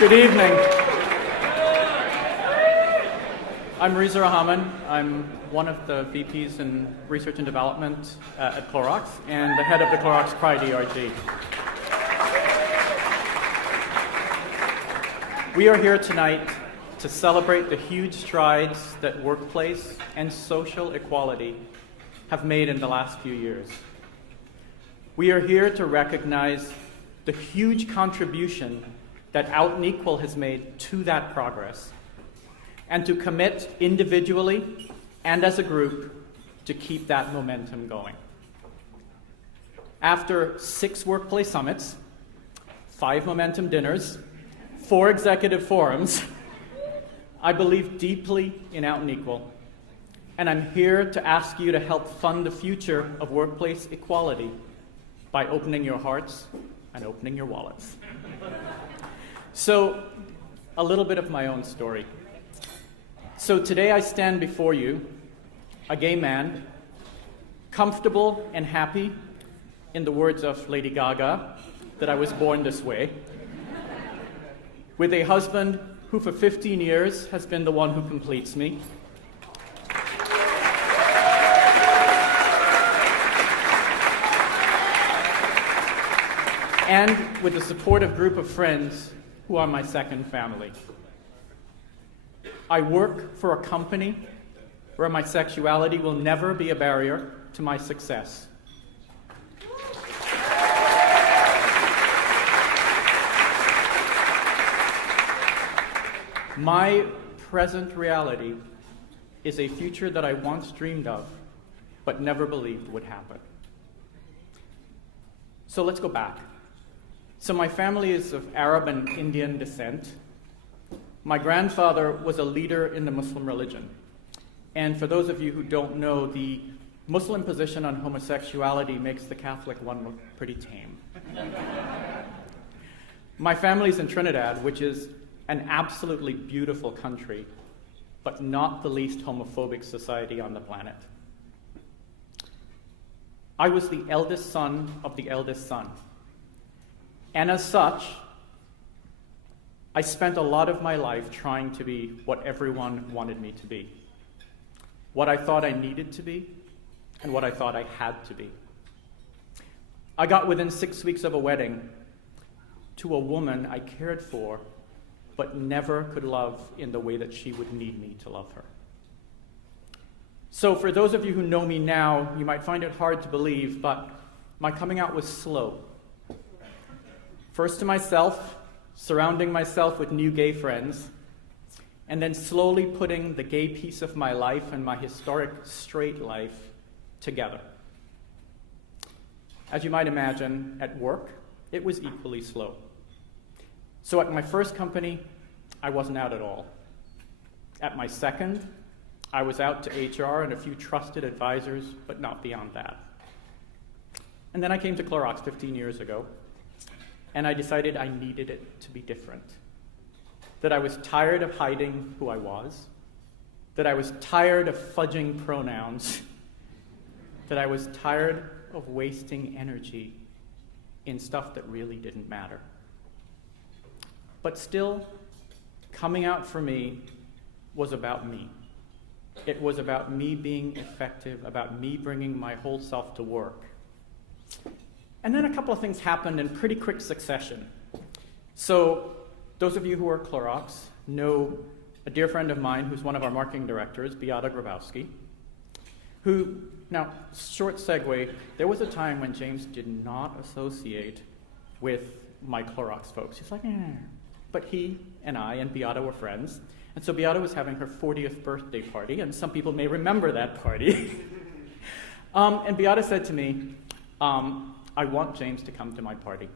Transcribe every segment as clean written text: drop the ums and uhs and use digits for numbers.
Good evening. I'm Reza Rahaman. I'm one of the VPs in Research and Development at Clorox and the head of the Clorox Pride ERG. We are here tonight to celebrate the huge strides that workplace and social equality have made in the last few years. We are here to recognize the huge contribution that Out and Equal has made to that progress, and to commit individually and as a group to keep that momentum going. After 6 workplace summits, 5 momentum dinners, 4 executive forums, I believe deeply in Out and Equal, and I'm here to ask you to help fund the future of workplace equality by opening your hearts and opening your wallets. So, a little bit of my own story. So today I stand before you, a gay man, comfortable and happy, in the words of Lady Gaga, that I was born this way, with a husband who for 15 years has been the one who completes me, and with a supportive group of friends who are my second family. I work for a company where my sexuality will never be a barrier to my success. My present reality is a future that I once dreamed of, but never believed would happen. So let's go back. So my family is of Arab and Indian descent. My grandfather was a leader in the Muslim religion. And for those of you who don't know, the Muslim position on homosexuality makes the Catholic one look pretty tame. My family's in Trinidad, which is an absolutely beautiful country, but not the least homophobic society on the planet. I was the eldest son of the eldest son. And as such, I spent a lot of my life trying to be what everyone wanted me to be, what I thought I needed to be, and what I thought I had to be. I got within 6 weeks of a wedding to a woman I cared for, but never could love in the way that she would need me to love her. So for those of you who know me now, you might find it hard to believe, but my coming out was slow. First to myself, surrounding myself with new gay friends, and then slowly putting the gay piece of my life and my historic straight life together. As you might imagine, at work, it was equally slow. So at my first company, I wasn't out at all. At my second, I was out to HR and a few trusted advisors, but not beyond that. And then I came to Clorox 15 years ago, and I decided I needed it to be different. That I was tired of hiding who I was. That I was tired of fudging pronouns. That I was tired of wasting energy in stuff that really didn't matter. But still, coming out for me was about me. It was about me being effective, about me bringing my whole self to work. And then a couple of things happened in pretty quick succession. So those of you who are Clorox know a dear friend of mine who's one of our marketing directors, Beata Grabowski, who, now, short segue, there was a time when James did not associate with my Clorox folks. He's like, But he and I and Beata were friends. And so Beata was having her 40th birthday party, and some people may remember that party. And Beata said to me, I want James to come to my party.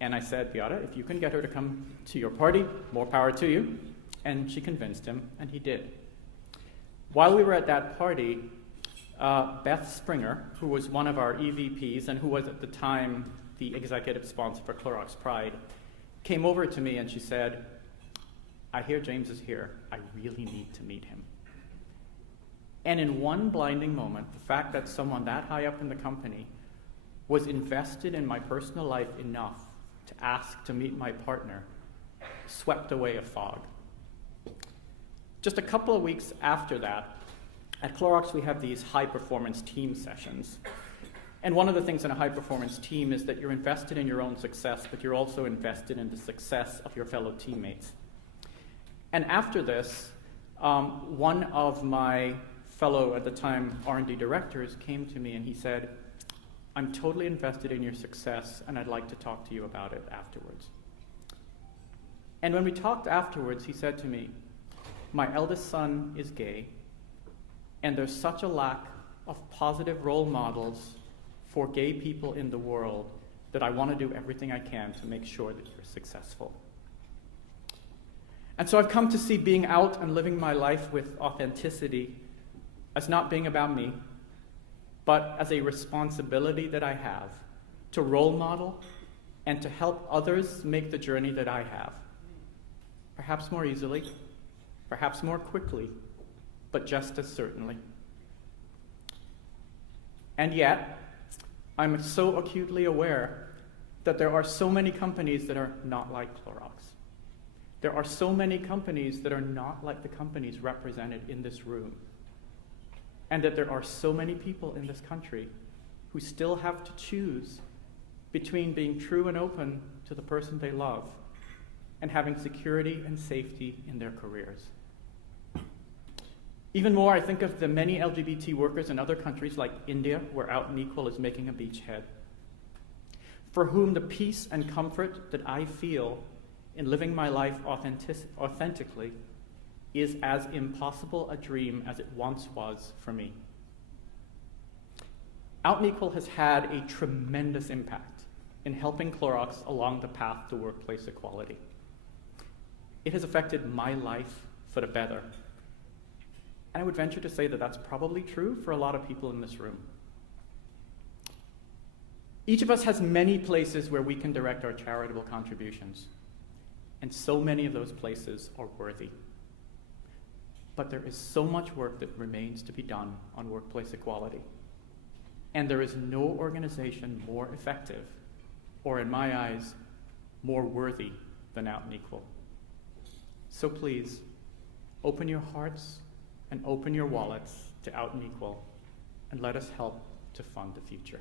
And I said, Beata, if you can get her to come to your party, more power to you. And she convinced him, and he did. While we were at that party, Beth Springer, who was one of our EVPs and who was at the time the executive sponsor for Clorox Pride, came over to me and she said, I hear James is here. I really need to meet him. And in one blinding moment, the fact that someone that high up in the company was invested in my personal life enough to ask to meet my partner swept away a fog. Just a couple of weeks after that, at Clorox we have these high-performance team sessions. And one of the things in a high-performance team is that you're invested in your own success, but you're also invested in the success of your fellow teammates. And after this, one of my fellow, at the time, R&D directors came to me and he said, "I'm totally invested in your success and I'd like to talk to you about it afterwards." And when we talked afterwards, he said to me, "My eldest son is gay, and there's such a lack of positive role models for gay people in the world that I want to do everything I can to make sure that you're successful." And so I've come to see being out and living my life with authenticity as not being about me, but as a responsibility that I have to role model and to help others make the journey that I have. Perhaps more easily, perhaps more quickly, but just as certainly. And yet, I'm so acutely aware that there are so many companies that are not like Clorox. There are so many companies that are not like the companies represented in this room. And that there are so many people in this country who still have to choose between being true and open to the person they love and having security and safety in their careers. Even more, I think of the many LGBT workers in other countries like India, where Out and Equal is making a beachhead, for whom the peace and comfort that I feel in living my life authentically is as impossible a dream as it once was for me. Out and Equal has had a tremendous impact in helping Clorox along the path to workplace equality. It has affected my life for the better. And I would venture to say that that's probably true for a lot of people in this room. Each of us has many places where we can direct our charitable contributions, and so many of those places are worthy. But there is so much work that remains to be done on workplace equality. And there is no organization more effective, or in my eyes, more worthy than Out and Equal. So please, open your hearts and open your wallets to Out and Equal, and let us help to fund the future.